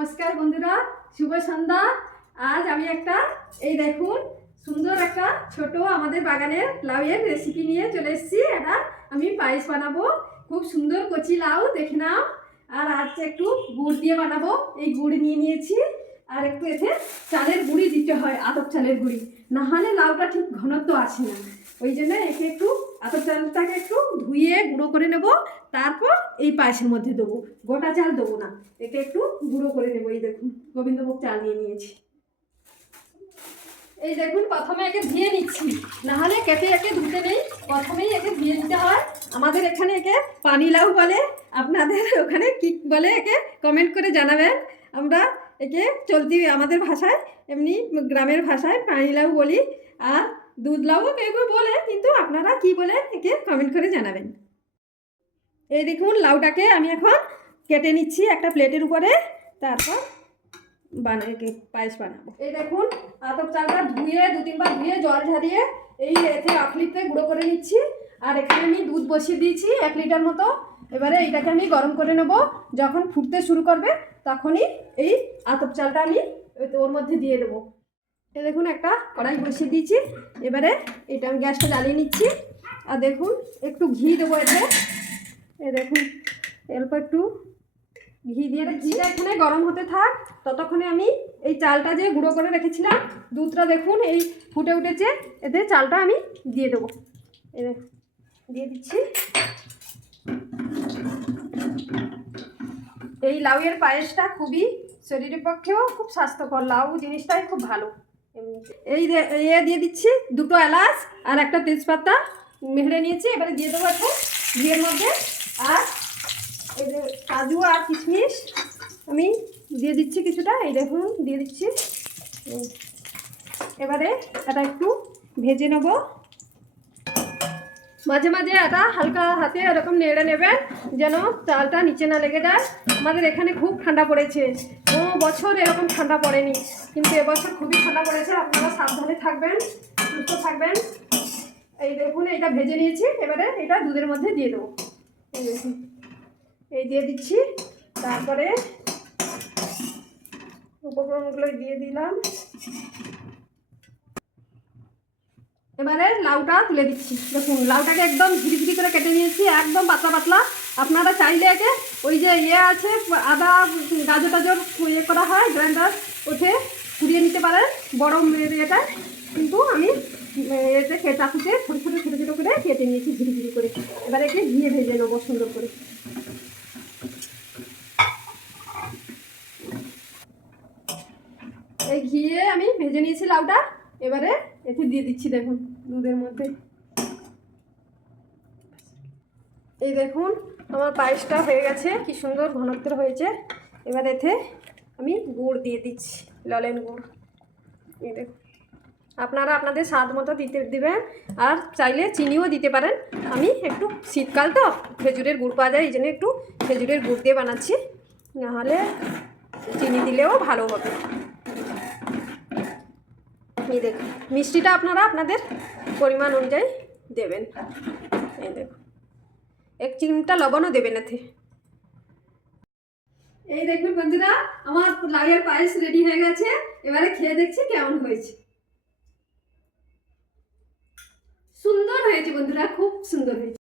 নমস্কার বন্ধুরা, শুভ সন্ধ্যা। আজ আমি একটা এই দেখুন সুন্দর একটা ছোট আমাদের বাগানের লাউয়ের রেসিপি নিয়ে চলে এসেছি। এটা আমি পায়েস বানাবো, খুব সুন্দর কচি লাউ দেখে নাও। আর আজ একটু গুড় দিয়ে বানাবো। এই গুড় নিয়ে নিয়েছি, আর একটু এতে চালের গুঁড়ি দিতে হয়, আতপ চালের গুঁড়ি, না হলে লাউটা ঠিক ঘনত্ব আসে না। ওই জন্য একে একটু আতপ চালটাকে একটু ধুয়ে গুঁড়ো করে নেব, তারপর এই পায়েসের মধ্যে দেবো। গোটা চাল দেবো না, একে একটু গুঁড়ো করে নেবো। এই দেখুন গোবিন্দভোগ চাল নিয়ে নিয়েছি। এই দেখুন প্রথমে একে ধুয়ে নিচ্ছি, নাহলে কেটে একে ধুতে নেই, প্রথমেই একে ধুয়ে নিতে হয়। আমাদের এখানে একে পানি লাউ বলে, আপনাদের ওখানে কি বলে একে কমেন্ট করে জানাবেন। আমরা একে চলতি আমাদের ভাষায়, এমনি গ্রামের ভাষায় পানি লাউ বলি। আর দুধ লাউও কেউ কেউ বলে, কিন্তু আপনারা কি বলেন একে কমেন্ট করে জানাবেন। এই দেখুন লাউটাকে আমি এখন কেটে নিচ্ছি একটা প্লেটের উপরে, তারপর পায়েস বানাবো। এই দেখুন আতপ চালটা ধুয়ে 2-3 বার ধুয়ে জল ঝরিয়ে এই এতে 1 লিটারে গুঁড়ো করে নিচ্ছি। আর এখানে আমি দুধ বসিয়ে দিয়েছি 1 লিটার মতো। এবারে এইটাকে আমি গরম করে নেব। যখন ফুটতে শুরু করবে তখনই এই আতপ চালটা আমি ওর মধ্যে দিয়ে দেবো। এই দেখুন একটা কড়াই বসিয়ে দিয়েছি। এবারে এটা আমি গ্যাসটা জ্বালিয়ে নিচ্ছি। আর দেখুন একটু ঘি দেবো এতে। এই দেখুন অল্প একটু ঘি দিয়ে, ঘিটা এখানে গরম হতে থাক, ততক্ষণে আমি এই চালটা যে গুঁড়ো করে রেখেছিলাম, দুধটা দেখুন এই ফুটে উঠেছে, এতে চালটা আমি দিয়ে দেবো। দিয়ে দিচ্ছি। এই লাউয়ের পায়েসটা খুবই শরীরের পক্ষেও খুব স্বাস্থ্যকর, লাউ জিনিসটাই খুব ভালো। এই দিয়ে দিচ্ছি 2টো এলাচ আর একটা তেজপাতা মেখে নিয়েছি। এবারে দিয়ে দেবো একটা ঘিয়ের মধ্যে। আর এই যে কাজু আর কিশমিশ আমি দিয়ে দিচ্ছি কিছুটা, এই দেখুন দিয়ে দিচ্ছি। এবারে এটা একটু ভেজে নেব। মাঝে মাঝে এটা হালকা হাতে এরকম নেড়ে নেবেন, যেন চালটা নিচে না লেগে যায়। আমাদের এখানে খুব ঠান্ডা পড়েছে, কোনো বছর এরকম ঠান্ডা পড়েনি, কিন্তু এবছর খুবই ঠান্ডা পড়েছে। আপনারা সাবধানে থাকবেন, সুস্থ থাকবেন। এই দেখুন এইটা ভেজে নিয়েছি। এবারে এটা দুধের মধ্যে দিয়ে দেবো। এই দেখুন এই দিয়ে দিচ্ছি। তারপরে উপকরণগুলো দিয়ে দিলাম। এবারে লাউটা তুলে দিচ্ছি। দেখুন লাউটাকে একদম ঝিরিঝিরি করে কেটে নিয়েছি, একদম পাতলা পাতলা। আপনারা চাইলে একে ওই যে আছে আদা গাজর টাজর করা হয় গ্রাইন্ডার, ওঠে কুড়িয়ে নিতে পারেন বড় এটা। কিন্তু আমি এতে চাকুতে ছোটো ছোটো ছোটো ছোটো করে কেটে নিয়েছি ঝিরিঝিরি করে। এবারে একে ঘিয়ে ভেজে নেবো সুন্দর করে। এই ঘিয়ে আমি ভেজে নিয়েছি লাউটা। এবারে এতে দিয়ে দিচ্ছি দেখুন দুধের মধ্যে। এই দেখুন আমার পায়েসটা হয়ে গেছে, কি সুন্দর ঘনত্বের হয়েছে। এবার এতে আমি গুড় দিয়ে দিচ্ছি, ললেন গুড়। এই দেখুন আপনারা আপনাদের স্বাদ মতো দিবেন, আর চাইলে চিনিও দিতে পারেন। আমি একটু শীতকাল তো খেজুরের গুড় পাওয়া যায়, এই জন্য একটু খেজুরের গুড় দিয়ে বানাচ্ছি, নাহলে চিনি দিলেও ভালো হবে। এই দেখুন মিষ্টিটা আপনারা আপনাদের পরিমাণ অনুযায়ী দেবেন। এই দেখুন 1 চিমটা লবণও দেবেন এতে। এই দেখুন বন্ধুরা আমার লাউয়ের পায়েস রেডি হয়ে গেছে। এবারে খেয়ে দেখছি কেমন হয়েছে। সুন্দর হয়েছে বন্ধুরা, খুব সুন্দর হয়েছে।